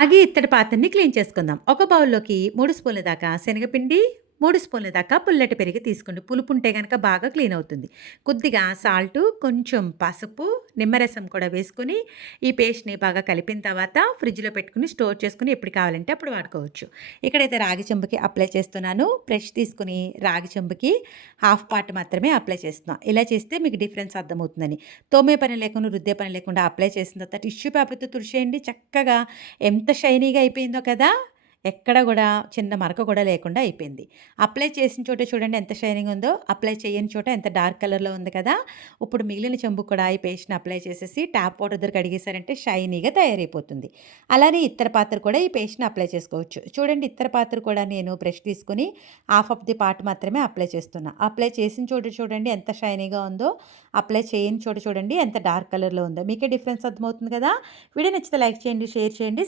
ఇత్తడి పాత్రని క్లీన్ చేసుకుందాం. ఒక బౌల్‌లోకి 3 స్పూన్ల దాకా శనగపిండి, 3 స్పూన్ల దాకా పుల్లటి పెరుగు తీసుకోండి. పులుపు ఉంటే గనక బాగా క్లీన్ అవుతుంది. కొద్దిగా సాల్టు, కొంచెం పసుపు, నిమ్మరసం కూడా వేసుకొని ఈ పేస్ట్‌ని బాగా కలిపిన తర్వాత ఫ్రిడ్జ్‌లో పెట్టుకొని స్టోర్ చేసుకొని ఎప్పుడు కావాలంటే అప్పుడు వాడుకోవచ్చు. ఇక్కడైతే రాగి చెంబుకి అప్లై చేస్తున్నాను. బ్రష్ తీసుకొని రాగి చెంబుకి హాఫ్ పార్ట్ మాత్రమే అప్లై చేస్తున్నా. ఇలా చేస్తే మీకు డిఫరెన్స్ అర్థమవుతుందని. తోమే పని లేకుండా, రుద్దే పని లేకుండా అప్లై చేసిన తర్వాత టిష్యూ పేపర్‌తో తుడిచేయండి చక్కగా. ఎంత షైనీగా అయిపోయిందో కదా! ఎక్కడ గూడా చిన్న మరక కూడా లేకుండా అయిపోయింది. అప్లై చేసిన చోట చూడండి ఎంత షైనింగ్ ఉందో. అప్లై చేయని చోట ఎంత డార్క్ కలర్‌లో ఉంది కదా! ఇప్పుడు మిగిలిన చెంబుకి కూడా ఈ పేస్ట్‌ని అప్లై చేసేసి ట్యాప్ వాటర్ దగ్గర కడిగేశారంటే షైనీగా తయారైపోతుంది. అలానే ఇత్తడి పాత్ర కూడా ఈ పేస్ట్‌ని అప్లై చేసుకోవచ్చు. చూడండి ఇత్తడి పాత్ర కూడా నేను బ్రష్ తీసుకొని హాఫ్ ఆఫ్ ది పార్ట్ మాత్రమే అప్లై చేస్తున్నా. అప్లై చేసిన చోట చూడండి ఎంత షైనీగా ఉందో. అప్లై చేయని చోట చూడండి ఎంత డార్క్ కలర్‌లో ఉందో. మీకే డిఫరెన్స్ అర్థమవుతుంది కదా! వీడియో నచ్చితే లైక్ చేయండి, షేర్ చేయండి.